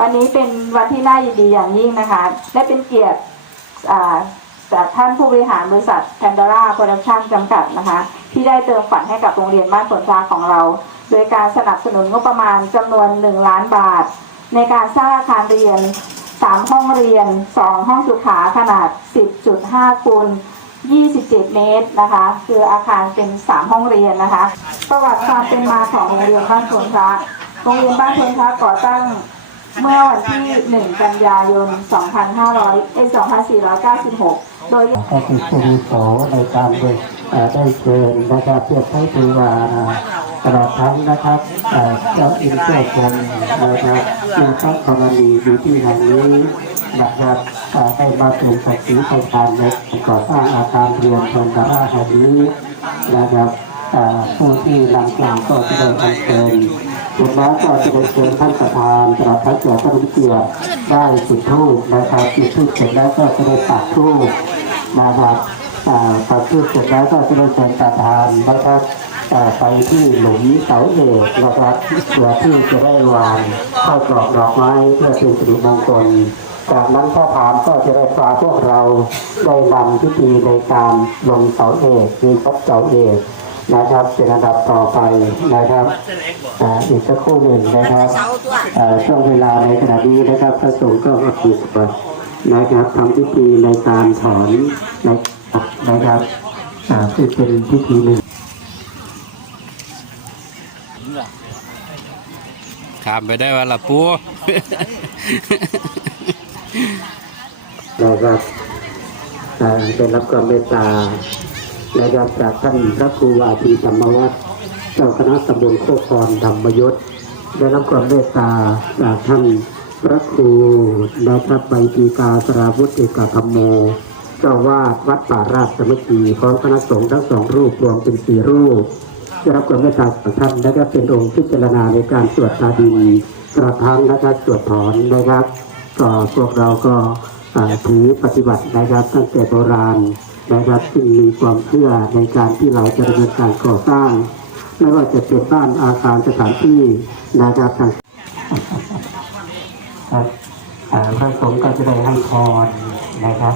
วันนี้เป็นวันที่น่ายินดีอย่างยิ่งนะคะ และเป็นเกียรติจากท่านผู้บริหารบริษัทแพนดาร่าโปรดักชั่นจำกัดนะคะ ที่ได้เติมฝันให้กับโรงเรียนบ้านผลพลาของเรา โดยการสนับสนุนงบประมาณจำนวน 1 ล้านบาท ในการสร้างอาคารเรียน 3 ห้องเรียน 2 ห้องสุขาขนาด 10.5คูณ27 เมตรนะคะ คืออาคารเป็น 3 ห้องเรียนนะคะ ประวัติความเป็นมาของโรงเรียนบ้านผลพระ โรงเรียนบ้านผลพระก่อตั้งเมื่อวันที่ 1 กันยายน 2500เอ้ย2496 โดยก็คือสุริโสในการได้เอ่อได้เชิญนะครับเพื่อใช้เทวาตลอดทั้งนะครับเจ้าอินเจ้าชนนะครับในพระกรณีอยู่ที่แห่งนี้นะครับได้มาเป็นสักขีพยานในการก่อสร้างอาคารเรียนชนดาราแห่งนี้นะครับผู้ที่นำกลาวก็จะได้อัญเชิญ เสร็จแล้วก็จะได้เชิญท่านประธานตลอดทั้งแก่ท่านผู้เกียรติได้จุดธูปนะครับจุดธูปเสร็จแล้วก็จะได้ปักธูปนะครับอ่าพอพูดเสร็จแล้วก็จะได้เชิญประธานนะครับอ่ไปที่หลุมเสาเอกนะครับเพื่อที่จะได้วางข้าวกรอบดอกไม้เพื่อเป็นสิริมงคลจากนั้นพ่อถามก็จะได้พาพวกเราได้นำพิธีในการลงเสาเอกคือพบเสาเอก นะครับเป็นอันดับต่อไปนะครับอ่าอีกสักครู่หนึ่งนะครับอ่าช่วงเวลาในขณะนี้นะครับพระสงฆ์ก็มาปฏิบัตินะครับทำพิธีในการถอนนะครับนะครับอ่าคือเป็นพิธีหนึ่งข้ามไปได้วันละปูนะครับอ่าได้รับความเมตตา นะครับจากท่านพระครูอาภีธรรมวัฒน์เจ้าคณะตำบลโคกคอนธรรมยศได้รับความเมตตาจากท่านพระครูนะครับใบตีกาสราวุฒิเอกธรรมโมเจ้าวาดวัดป่าราชสมัคคีพร้อมคณะสงฆ์ทั้งสองรูปรวมเป็นสี่รูปได้รับความเมตตาจากท่านและก็เป็นองค์พิจารณาในการสวดตาดินกระทั่งนะครับสวดถอนนะครับก็พวกเราก็ถือปฏิบัตินะครับตั้งแต่โบราณ นะครับซึ่งมีความเชื่อในการที่เราจะดำเนินการก่อสร้าง ไม่ว่าจะเป็นบ้านอาคารสถานที่นะครับต่างครับพระสงฆ์ก็จะได้ให้พรนะครับ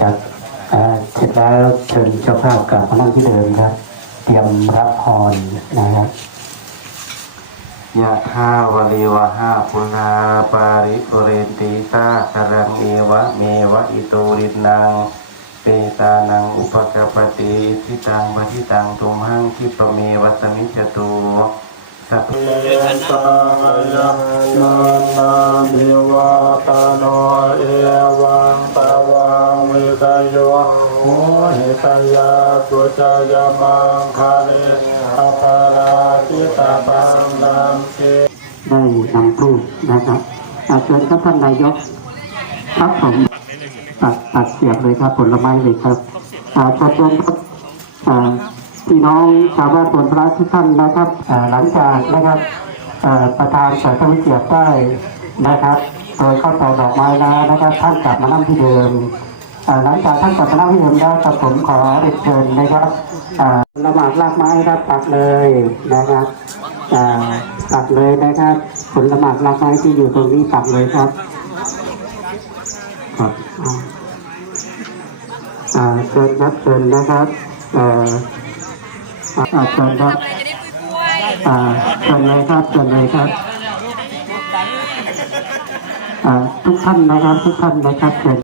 ครับ แล้วเชิญเจ้าภาพกลับมานั่งที่เดิมครับ เตรียมรับพรนะครับยะหาวลีวะหาปุนาปาริปุเรนติสาคารังเอวะเมวะอิโตรินังเปตานังอุปกปปติทิตังปทิตังตุมหังคิปะเมวัสมิจจตุสัพเพตายังนานามิวาตาโนเอวังตาวังวิทยโย หหิตยาตุจยมังคาเรอภาราติตาปังนามเกได้นำทูปนะครับอาเชิญครับท่านนายกครับผมตัดตัดเสียบเลยครับผลไม้เลยครับอาขอเชิญครับพี่น้องชาวบ้านผลพระทุกท่านนะครับหลังจากนะครับประธานสายทวิเกียรติได้นะครับโดยเข้าต่อดอกไม้แล้วนะครับท่านกลับมานั่งที่เดิม หลังจากท่านกลับมานั่งที่เดิมแล้วครับผมขอเรียนเชิญนะครับละหมาดรากไม้ครับตักเลยนะครับอ่าตักเลยนะครับผลละหมาดรากไม้ที่อยู่ตรงนี้ตักเลยครับครับเชิญครับเชิญนะครับเอ่อเชิญครับเชิญเลยครับเชิญเลยครับทุกท่านนะครับทุกท่านนะครับเชิญ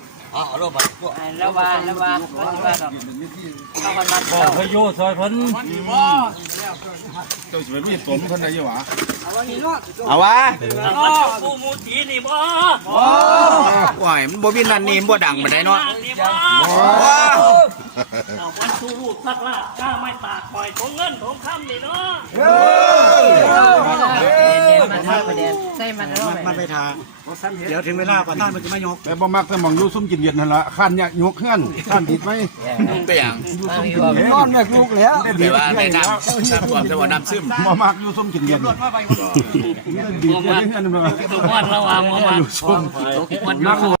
อ๋อรถบัตรแล้วว่าแล้วว่าว่าดอกเข้ากันมาบอกพโยซอยเพิ่นเจ้าสิไปมีตนเพิ่นได้อยู่หวะเอาวะปูมูจีนี่บ่ว้ายมันบ่มีนั่นนี่บ่ดังมาได้เนาะ นี่บ่เอาวันชูรูปสักละกล้าไม่ตากคอยของเงินของคำนี่เนาะมันไปทาเดี๋ยวถึงเวลาก่อนท่านมันจะไม่ยกแต่บ่มักแต่หมองอยู่ซุ่มกินเย็นนั่นละข้านเนี่ยยกเฮือนข้านผิดไหมไปอย่างอยู่ซุ่มกินเย็นนอนเนี่ยลูกแล้วแต่ว่าในน้ำน้ำท่วมแต่ว่าน้ำซึมบ่มักอยู่ซุ่มกินเย็นดีเย็นเ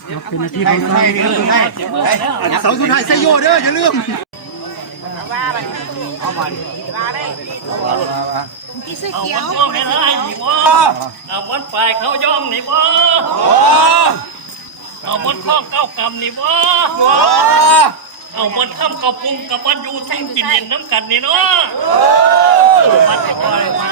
เป็นนาทีของเราเสาสุดท้ายใส่โยเด้ออย่าลืมเอาวันพ่อไม่ได้นี่บ่เอาวันฝ่ายเขาย่องนี่บ่เอาวันข้องเก้ากรรมนี่บ่เอาวันข้ามกับปุงกับวันอยู่ทั้งกินเย็นน้ำกันนี่เนาะวัดแต่บ่เลยว่า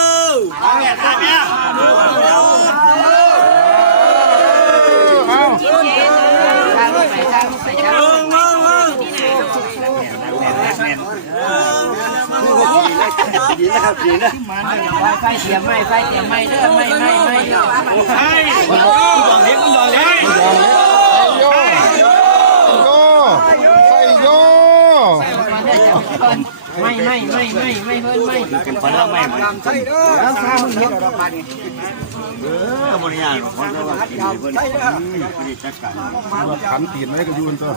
ฟเสียไม่ไฟเสียไม่เด้อไม่ไม่ไม่ใส่โยไม่ไม่ไม่ไม่ไม่เพิ่นไม่ขันตีนไว้ก็อยู่กันตัว